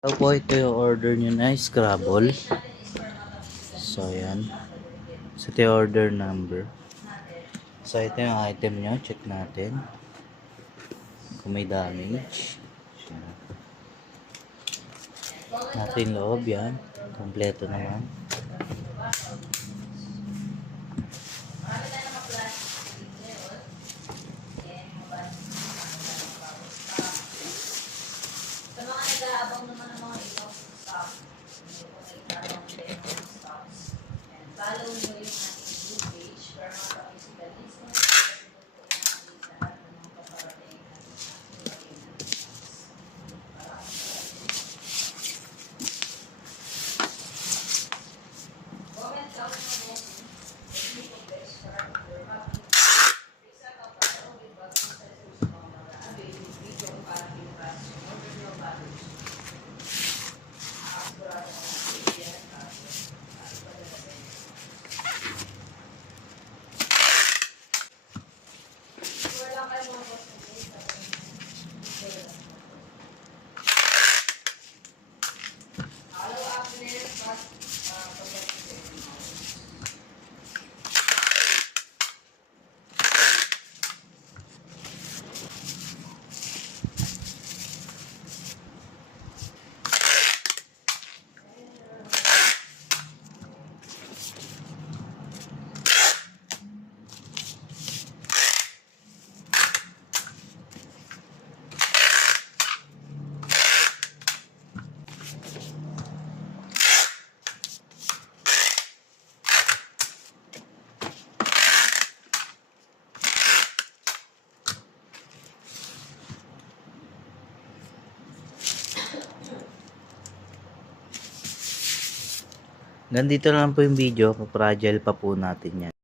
So po, ito yung order nyo na Scrabble. So ayan. So ito yung order number. So ito yung item nyo. Check natin kung may damage. Ayan. Natin loob yan. Kompleto naman. Sa mga nag-aabang naman ng mga ito, stop. Follow nyo yung ating group page para makapag-isipan instant sa lahat ng mga paparating comment down mo Ganito lang po yung video. Fragile pa po natin yan.